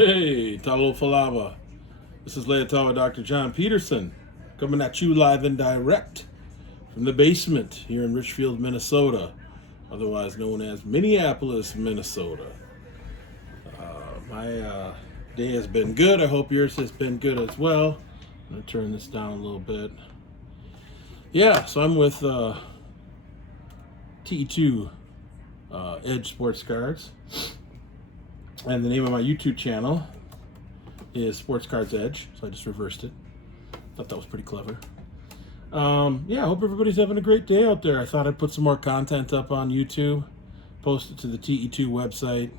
Hey, Talo Falava. This is Leotawa Dr. John Peterson coming at you live and direct from the basement here in Richfield, Minnesota, otherwise known as Minneapolis, Minnesota. My day has been good. I hope yours has been good as well. I'm going to turn this down a little bit. Yeah, so I'm with TE2 Edge Sports Cards. And the name of my YouTube channel is Sports Cards Edge, so I just reversed it. Thought that was pretty clever. Yeah, I hope everybody's having a great day out there. I thought I'd put some more content up on YouTube, post it to the TE2 website,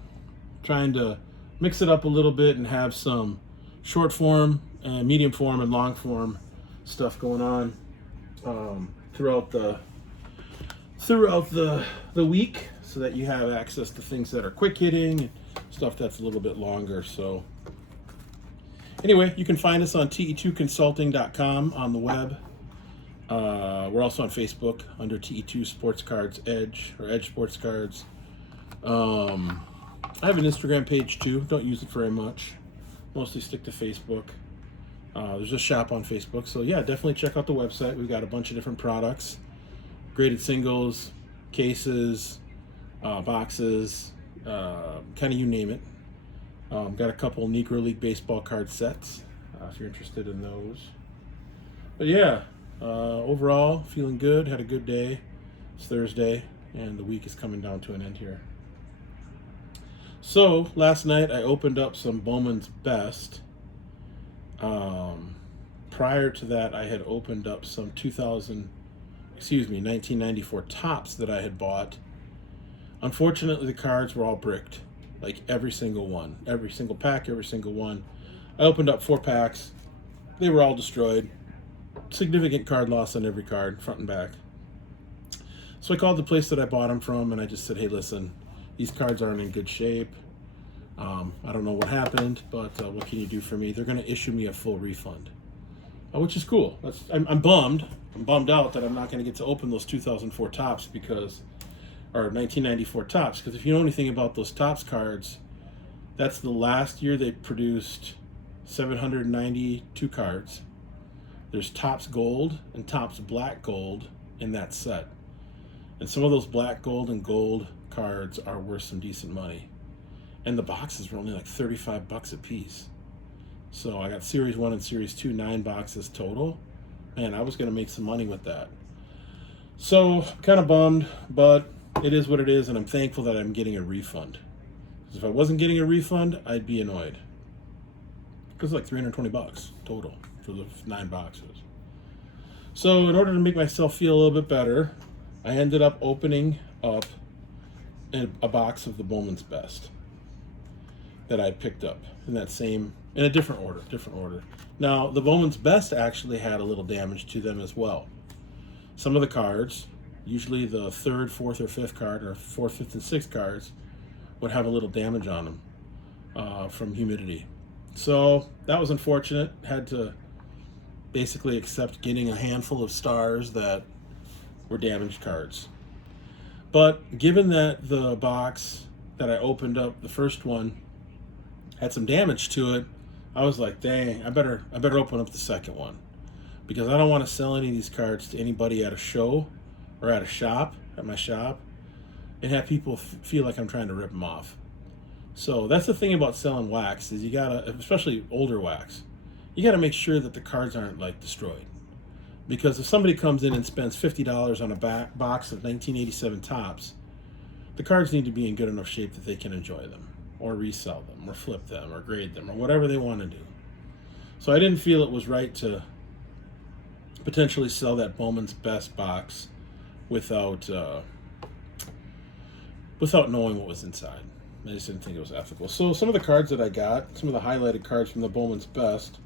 trying to mix it up a little bit and have some short form, and medium form, and long form stuff going on throughout the week, so that you have access to things that are quick hitting, stuff that's a little bit longer. So anyway, you can find us on TE2Consulting.com on the web. We're also on Facebook under TE2 Sports Cards Edge, or Edge Sports Cards. I have an Instagram page too. Don't use it very much. Mostly stick to Facebook. There's a shop on Facebook. So yeah, definitely check out the website. We've got a bunch of different products. Graded singles, cases, boxes, kind of you name it. Got a couple Negro League baseball card sets if you're interested in those. But yeah, overall feeling good. Had a good day. It's Thursday and the week is coming down to an end here. So last night I opened up some Bowman's Best. Prior to that, I had opened up some 1994 Topps that I had bought. Unfortunately, the cards were all bricked, like every single one, every single pack, every single one. I opened up 4 packs. They were all destroyed. Significant card loss on every card, front and back. So I called the place that I bought them from, and I just said, hey, listen, these cards aren't in good shape. I don't know what happened, but what can you do for me? They're going to issue me a full refund, which is cool. I'm bummed. I'm bummed out that I'm not going to get to open those 2004 Topps or 1994 Topps, because if you know anything about those Topps cards, that's the last year they produced 792 cards. There's Topps Gold and Topps Black Gold in that set. And some of those black gold and gold cards are worth some decent money. And the boxes were only like $35 a piece. So I got Series 1 and Series 2, 9 boxes total. Man, I was going to make some money with that. So, kind of bummed, but it is what it is, and I'm thankful that I'm getting a refund. Because if I wasn't getting a refund, I'd be annoyed. Because it's like $320 total for the 9 boxes. So, in order to make myself feel a little bit better, I ended up opening up a box of the Bowman's Best that I picked up in a different order. Now, the Bowman's Best actually had a little damage to them as well. Some of the cards, usually the 3rd, 4th, or 5th card, or 4th, 5th, and 6th cards, would have a little damage on them from humidity. So that was unfortunate. Had to basically accept getting a handful of stars that were damaged cards. But given that the box that I opened up, the first one, had some damage to it, I was like, dang, I better open up the second one, because I don't want to sell any of these cards to anybody at a show or at my shop, and have people feel like I'm trying to rip them off. So that's the thing about selling wax, is you gotta, especially older wax, you gotta make sure that the cards aren't like destroyed. Because if somebody comes in and spends $50 on a box of 1987 Topps, the cards need to be in good enough shape that they can enjoy them, or resell them, or flip them, or grade them, or whatever they want to do. So I didn't feel it was right to potentially sell that Bowman's Best box without knowing what was inside. I just didn't think it was ethical. So some of the cards that I got, some of the highlighted cards from the Bowman's Best,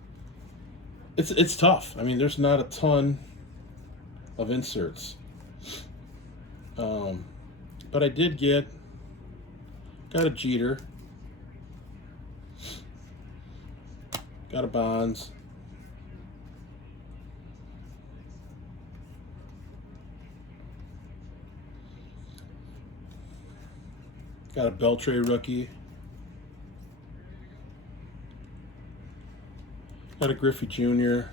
it's tough. I mean, there's not a ton of inserts. But I did got a Jeter, got a Bonds, got a Beltray rookie, Got a Griffey Jr.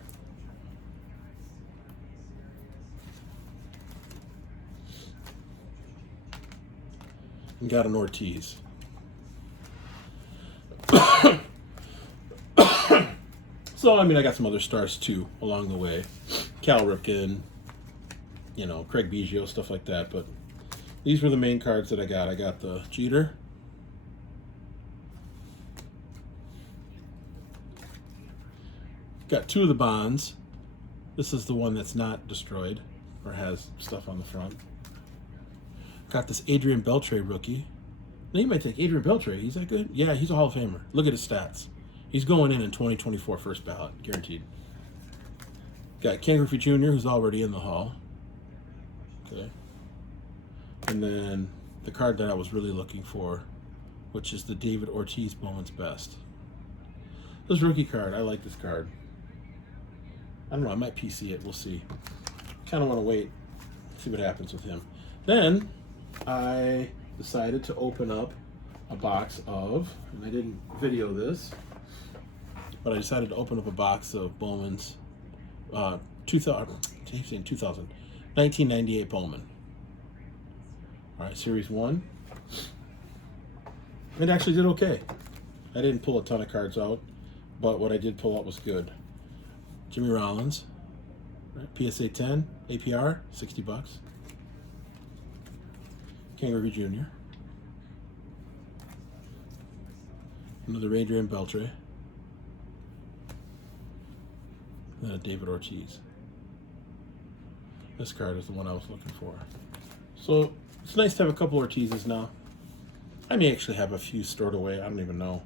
And got an Ortiz. So, I mean, I got some other stars too along the way. Cal Ripken, you know, Craig Biggio, stuff like that. But these were the main cards that I got. I got the Jeter. Got two of the Bonds. This is the one that's not destroyed or has stuff on the front. Got this Adrian Beltre rookie. Now you might think, Adrian Beltre, he's that good? Yeah, he's a Hall of Famer. Look at his stats. He's going in 2024 first ballot, guaranteed. Got Ken Griffey Jr., who's already in the Hall. Okay. And then the card that I was really looking for, which is the David Ortiz Bowman's Best. This rookie card, I like this card. I don't know, I might PC it, we'll see. Kind of want to wait, see what happens with him. Then I decided to open up a box of, and I didn't video this, but I decided to open up a box of Bowman's 1998 Bowman. All right, Series 1. It actually did okay. I didn't pull a ton of cards out, but what I did pull out was good. Jimmy Rollins, right? PSA 10, APR, $60. Ken Griffey Jr. Another Adrian Beltre. And then a David Ortiz. This card is the one I was looking for. So it's nice to have a couple Ortizes now. I may actually have a few stored away. I don't even know.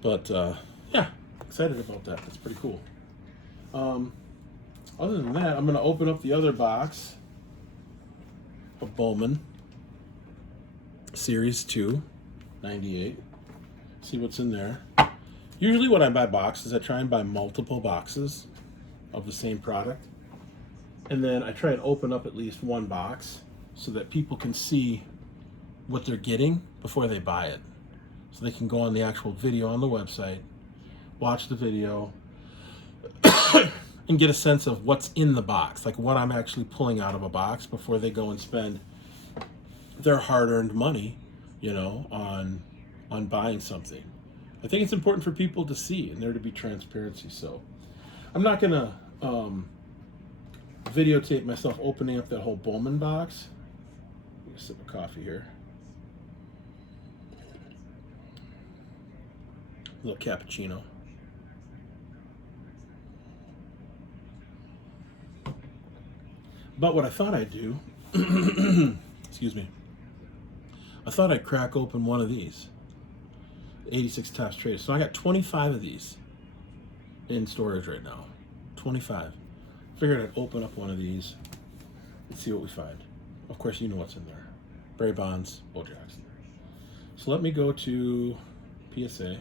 But yeah, excited about that. That's pretty cool. Other than that, I'm going to open up the other box of Bowman Series 2, 98. See what's in there. Usually when I buy boxes, I try and buy multiple boxes of the same product. And then I try and open up at least one box so that people can see what they're getting before they buy it. So they can go on the actual video on the website, watch the video, and get a sense of what's in the box, like what I'm actually pulling out of a box before they go and spend their hard-earned money, you know, on buying something. I think it's important for people to see and there to be transparency. So I'm not gonna videotape myself opening up that whole Bowman box. Let me sip of coffee here. A little cappuccino. But what I thought I'd do, excuse me, I thought I'd crack open one of these. 86 Topps Traded. So I got 25 of these in storage right now. 25. Figured I'd open up one of these and see what we find. Of course, you know what's in there. Barry Bonds, Bo Jackson. So let me go to PSA.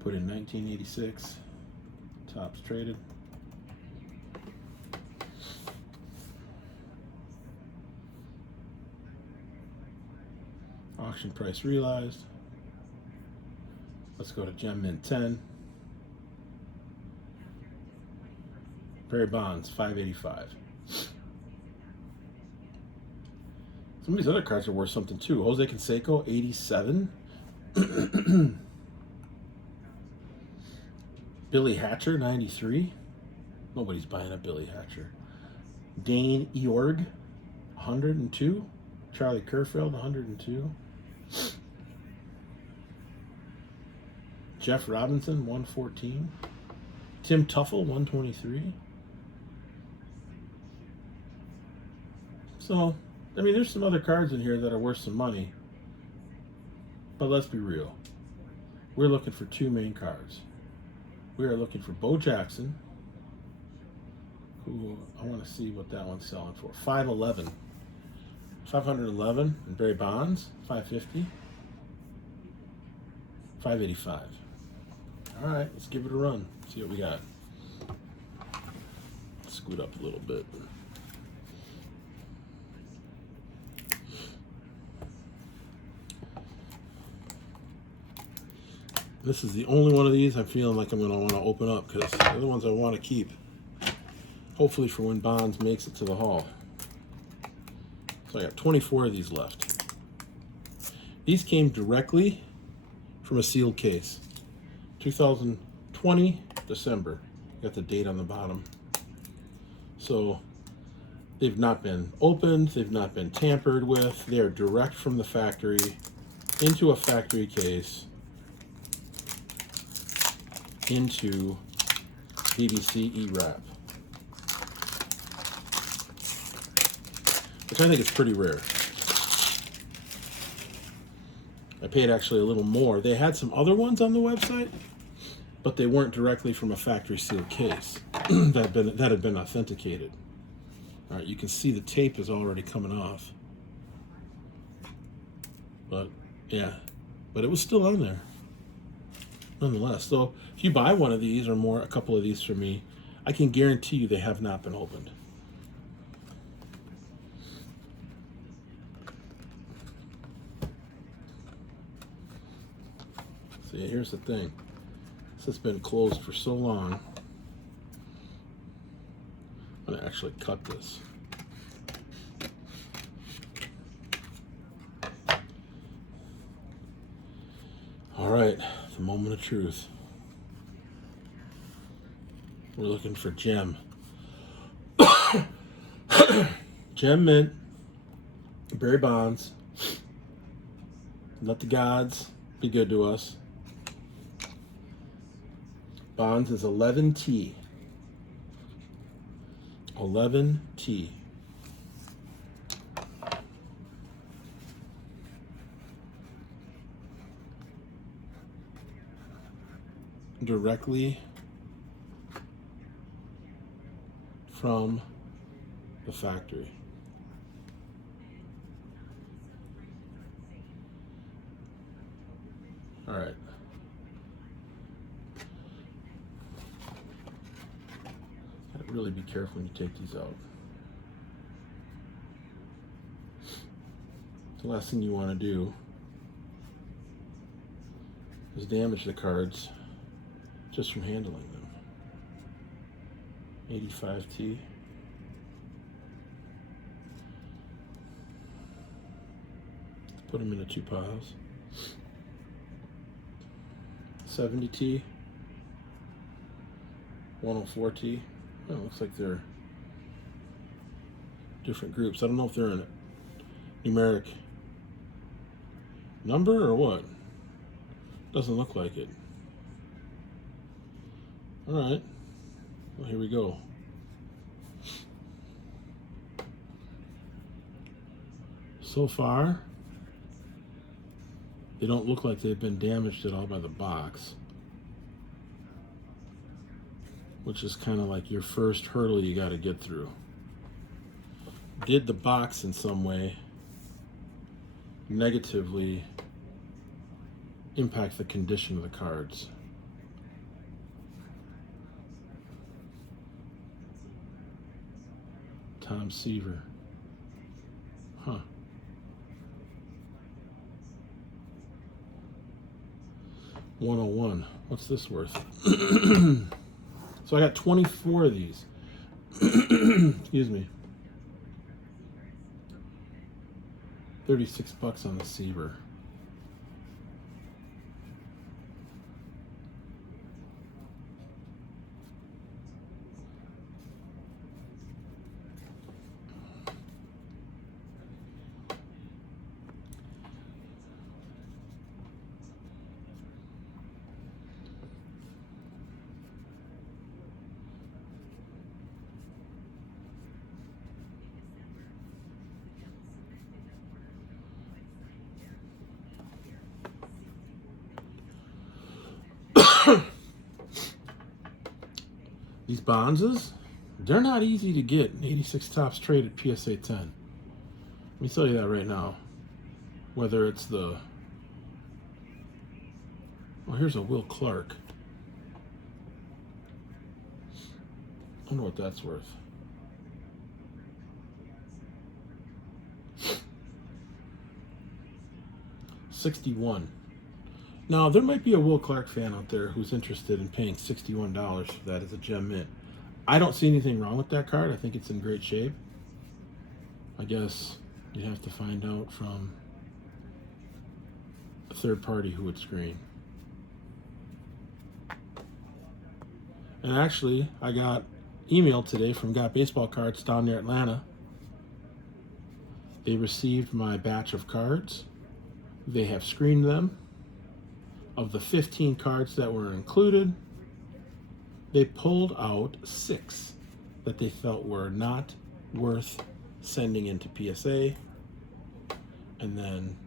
Put in 1986 Topps Traded. Auction price realized. Let's go to Gem Mint 10. Barry Bonds, $585. Some of these other cards are worth something too. Jose Canseco, 87. Billy Hatcher, 93. Nobody's buying a Billy Hatcher. Dane Eorg, 102. Charlie Kerfeld, 102. Jeff Robinson, 114. Tim Tuffle, 123. So, I mean, there's some other cards in here that are worth some money. But let's be real. We're looking for two main cards. We are looking for Bo Jackson, who I want to see what that one's selling for. 511. 511. And Barry Bonds, 550. 585. All right, let's give it a run. See what we got. Scoot up a little bit. This is the only one of these I'm feeling like I'm going to want to open up because they're the ones I want to keep. Hopefully for when Bonds makes it to the haul. So I got 24 of these left. These came directly from a sealed case. 2020, December. Got the date on the bottom. So they've not been opened, they've not been tampered with. They are direct from the factory into a factory case into BBC E-wrap, which I think is pretty rare. I paid actually a little more. They had some other ones on the website, but they weren't directly from a factory sealed case that had been authenticated. All right, you can see the tape is already coming off. But yeah, but it was still on there nonetheless. So if you buy one of these or more, a couple of these from me, I can guarantee you they have not been opened. See, here's the thing. This has been closed for so long. I'm gonna actually cut this. All right, the moment of truth. We're looking for Gem. Gem Mint, Barry Bonds. Let the gods be good to us. Bonds is 11T. 11T. Directly from the factory. All right. Gotta really be careful when you take these out. The last thing you want to do is damage the cards just from handling them. 85T. Put them into 2 piles. 70T. 104T. Oh, it looks like they're different groups. I don't know if they're in a numeric number or what. Doesn't look like it. All right. Well, here we go. So far, they don't look like they've been damaged at all by the box, which is kind of like your first hurdle you got to get through. Did the box in some way negatively impact the condition of the cards? Tom Seaver. Huh. $101. What's this worth? So I got 24 of these. Excuse me. $36 on the Seaver. These Bondses, they're not easy to get. 86 tops trade at PSA 10. Let me tell you that right now. Whether it's the... Well, here's a Will Clark. I wonder what that's worth. $61. Now, there might be a Will Clark fan out there who's interested in paying $61 for that as a gem mint. I don't see anything wrong with that card. I think it's in great shape. I guess you'd have to find out from a third party who would screen. And actually, I got email today from Got Baseball Cards down near Atlanta. They received my batch of cards. They have screened them. Of the 15 cards that were included, they pulled out 6 that they felt were not worth sending into PSA, and then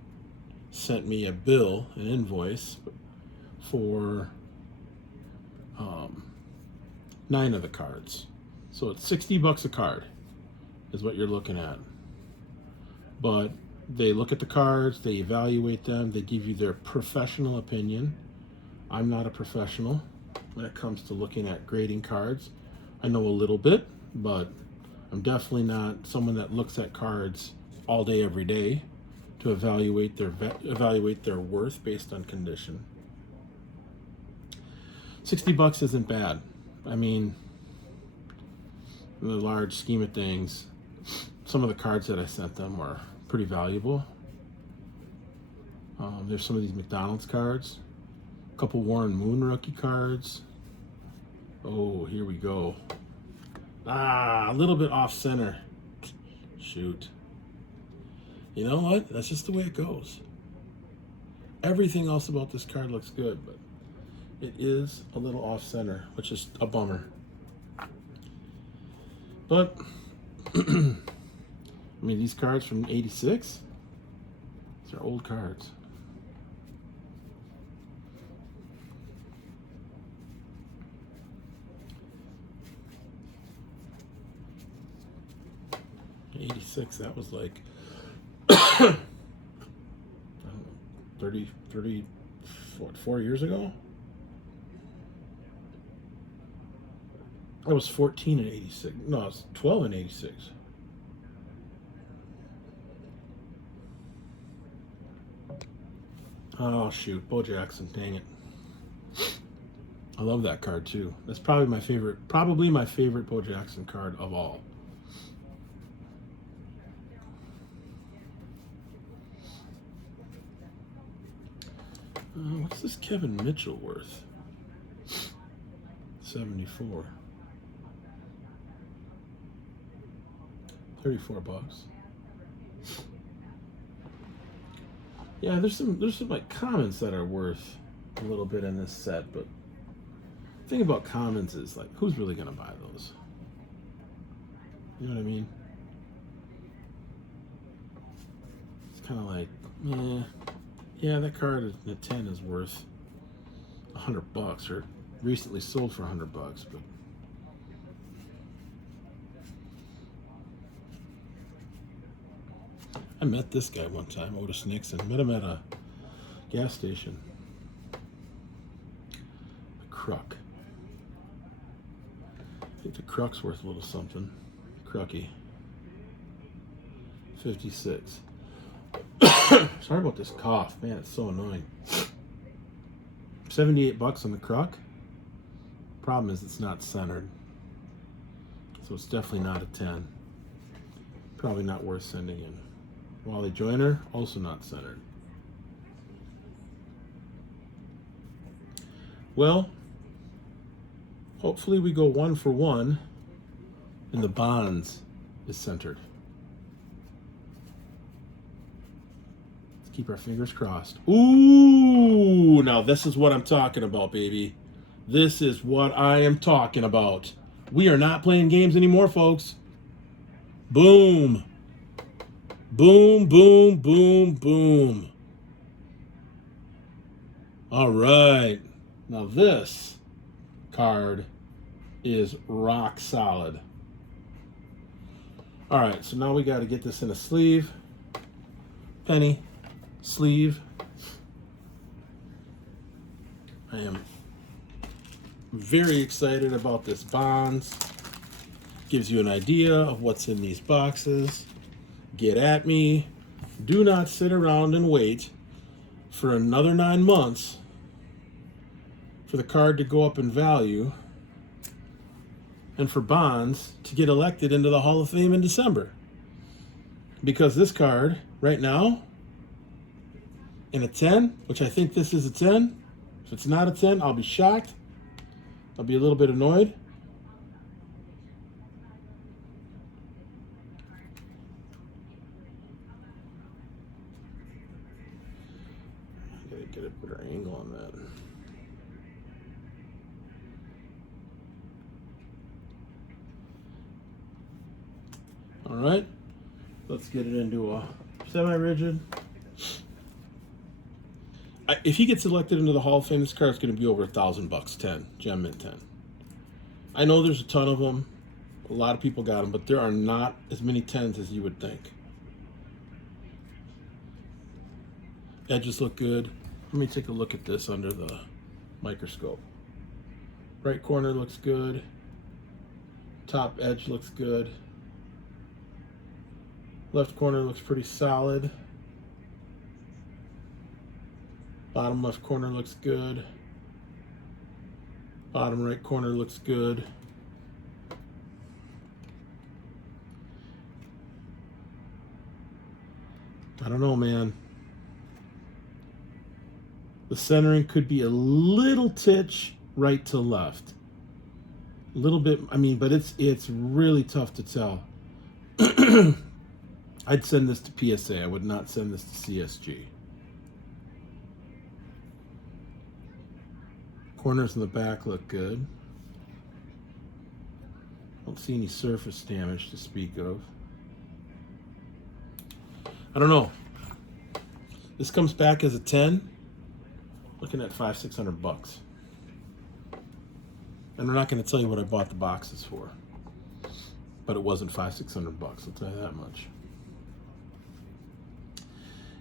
sent me a bill, an invoice, for 9 of the cards. So it's $60 a card is what you're looking at. But they look at the cards, they evaluate them, they give you their professional opinion. I'm not a professional when it comes to looking at grading cards. I know a little bit, but I'm definitely not someone that looks at cards all day, every day to evaluate their worth based on condition. $60 isn't bad. I mean, in the large scheme of things, some of the cards that I sent them were pretty valuable. There's some of these McDonald's cards, a couple Warren Moon rookie cards. Oh, here we go. A little bit off center. Shoot. You know what? That's just the way it goes. Everything else about this card looks good, but it is a little off center, which is a bummer. But I mean, these cards from '86, these are old cards. '86, that was like I don't know, 4 years ago? I was 14 in '86. No, I was 12 in '86. Oh shoot, Bo Jackson, dang it. I love that card too. That's probably my favorite Bo Jackson card of all. What's this Kevin Mitchell worth? 74. $34. Yeah, there's some like commons that are worth a little bit in this set, but the thing about commons is like, who's really gonna buy those? You know what I mean? It's kind of like, yeah, that card at 10 is worth $100, or recently sold for $100, but I met this guy one time, Otis Nixon. Met him at a gas station. The Kruk. I think the Kruk's worth a little something. Krucky. 56. Sorry about this cough. Man, it's so annoying. $78 on the Kruk. Problem is it's not centered. So it's definitely not a 10. Probably not worth sending in. Wally Joyner, also not centered. Well, hopefully we go 1 for 1 and the Bonds is centered. Let's keep our fingers crossed. Ooh, now this is what I'm talking about, baby. This is what I am talking about. We are not playing games anymore, folks. Boom. Boom, boom, boom, boom. All right. Now this card is rock solid. All right, so now we got to get this in a sleeve. Penny, sleeve. I am very excited about this Bonds. Gives you an idea of what's in these boxes. Get at me. Do not sit around and wait for another 9 months for the card to go up in value and for Bonds to get elected into the Hall of Fame in December. Because this card, right now, in a 10, which I think this is a 10, if it's not a 10, I'll be shocked. I'll be a little bit annoyed. I gotta get a better angle on that. All right, let's get it into a semi-rigid. If he gets elected into the Hall of Fame, this card's going to be over $1,000. 10 gem mint 10. I know there's a ton of them. A lot of people got them, but there are not as many 10s as you would think. Edges look good. Let me take a look at this under the microscope. Right corner looks good. Top edge looks good. Left corner looks pretty solid. Bottom left corner looks good. Bottom right corner looks good. I don't know, man. The centering could be a little titch right to left. A little bit, I mean, but it's really tough to tell. I'd send this to PSA. I would not send this to CSG. Corners in the back look good. Don't see any surface damage to speak of. I don't know. This comes back as a 10. Looking at $500-600. And we're not going to tell you what I bought the boxes for. But it wasn't $500-600. I'll tell you that much.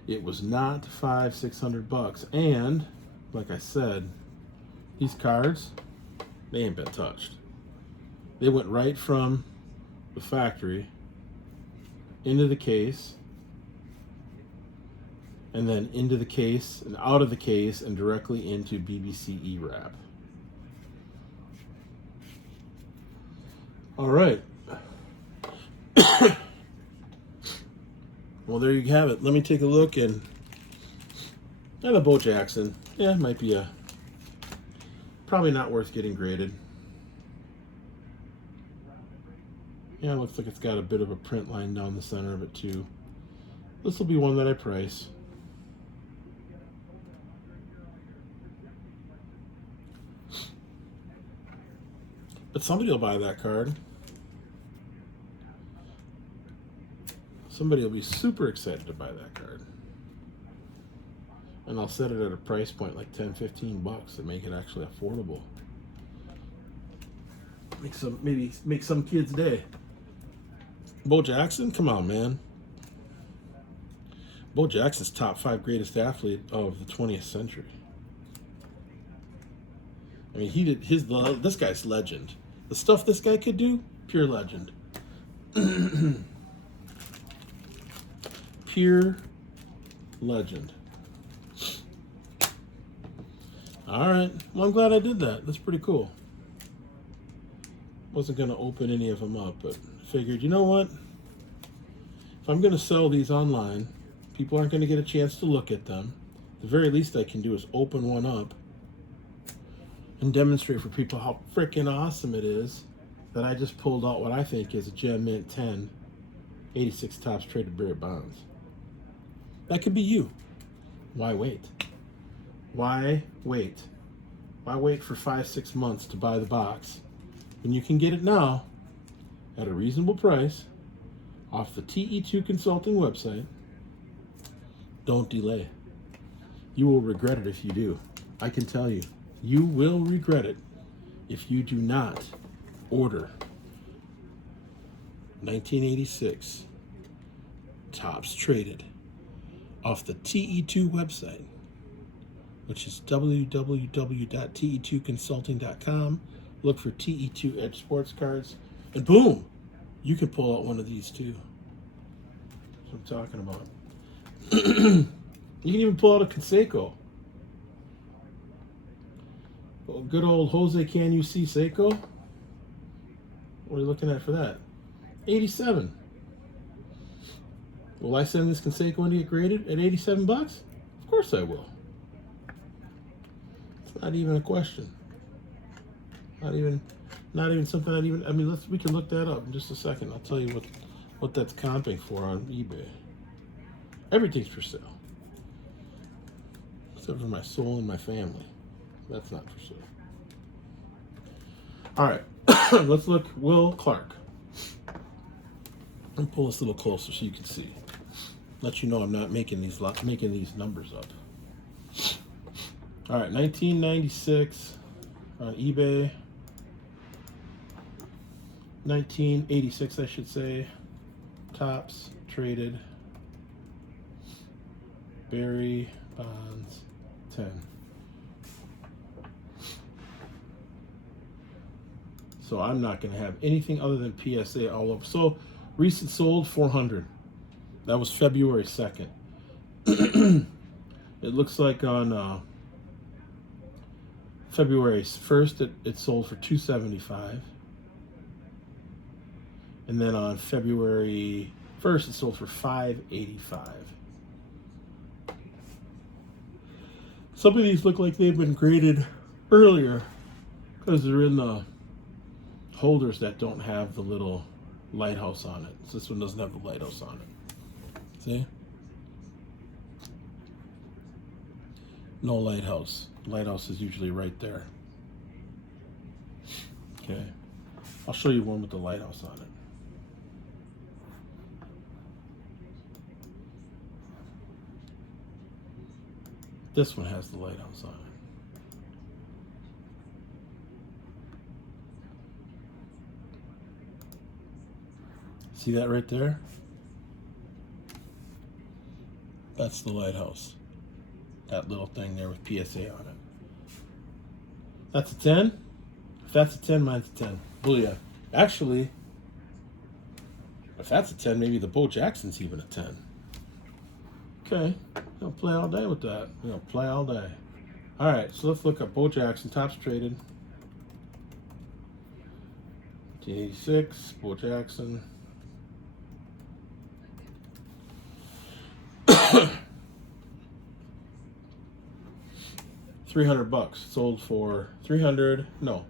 It was not $500-600. And like I said, these cards, they ain't been touched. They went right from the factory into the case, and then into the case and out of the case and directly into BBC E-Wrap. All right. Well, there you have it. Let me take a look. And the Bo Jackson, yeah, might be probably not worth getting graded. Yeah, it looks like it's got a bit of a print line down the center of it too. This will be one that I price. But somebody will buy that card. Somebody will be super excited to buy that card. And I'll set it at a price point like $10-15 to make it actually affordable. Make some kid's day. Bo Jackson, come on, man. Bo Jackson's top 5 greatest athlete of the 20th century. I mean, this guy's legend. The stuff this guy could do, pure legend. Pure legend. All right. Well, I'm glad I did that. That's pretty cool. Wasn't going to open any of them up, but figured, you know what? If I'm going to sell these online, people aren't going to get a chance to look at them. The very least I can do is open one up and demonstrate for people how freaking awesome it is that I just pulled out what I think is a Gem Mint 10 86 Topps Traded Barrett Bonds. That could be you. Why wait? Why wait? Why wait for 5-6 months to buy the box when you can get it now at a reasonable price off the TE2 Consulting website? Don't delay. You will regret it if you do. I can tell you, you will regret it if you do not order 1986 Topps Traded off the TE2 website, which is www.te2consulting.com. Look for TE2 Edge Sports Cards, and boom, you can pull out one of these too. That's what I'm talking about. You can even pull out a Conseco. Oh, good old Jose Can You See Seiko. What are you looking at for that? 87. Will I send this Conseco in to get graded at 87 bucks? Of course I will. It's not even a question. Not even something I mean, we can look that up in just a second. I'll tell you what that's comping for on eBay. Everything's for sale. Except for my soul and my family. That's not for sale. All right, let's look. Will Clark. Let me pull this a little closer so you can see. Let you know I'm not making these numbers up. All right, 1996 on eBay. 1986, I should say. Tops traded. Barry Bonds 10. So I'm not going to have anything other than PSA all over. So recent sold 400. That was February 2nd. It looks like on February 1st it sold for 275. And then on February 1st it sold for 585. Some of these look like they've been graded earlier because they're in the holders that don't have the little lighthouse on it. So this one doesn't have the lighthouse on it. See? No lighthouse. Lighthouse is usually right there. Okay. I'll show you one with the lighthouse on it. This one has the lighthouse on it. See that right there? That's the lighthouse. That little thing there with PSA on it. That's a 10? If that's a 10, mine's a 10. Booyah. Actually, if that's a 10, maybe the Bo Jackson's even a 10. Okay, I'll play all day with that. We'll play all day. All right, so let's look up Bo Jackson, tops traded. 1986, Bo Jackson. $300 sold for 300. No,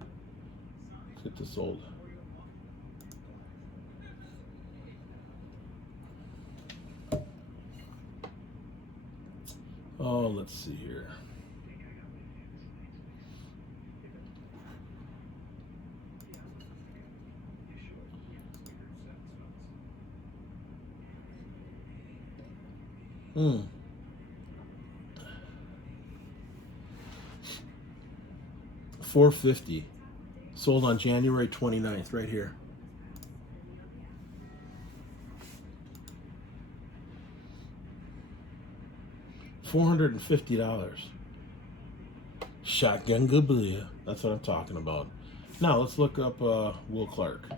let's get this sold. Oh, let's see here. $450 sold on January 29th, right here. $450. Shotgun Gablia. That's what I'm talking about. Now let's look up Will Clark.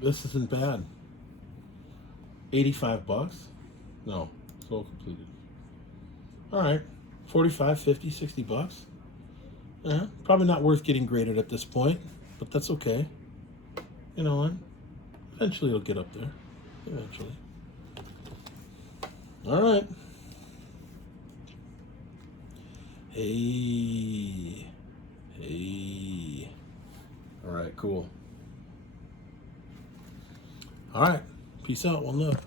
This isn't bad. $85? No, sold completed. All right, 45, 50, 60 bucks. Yeah, probably not worth getting graded at this point, but that's okay. You know what? Eventually it'll get up there. Eventually. All right. Hey. All right, cool. All right. Peace out. One love.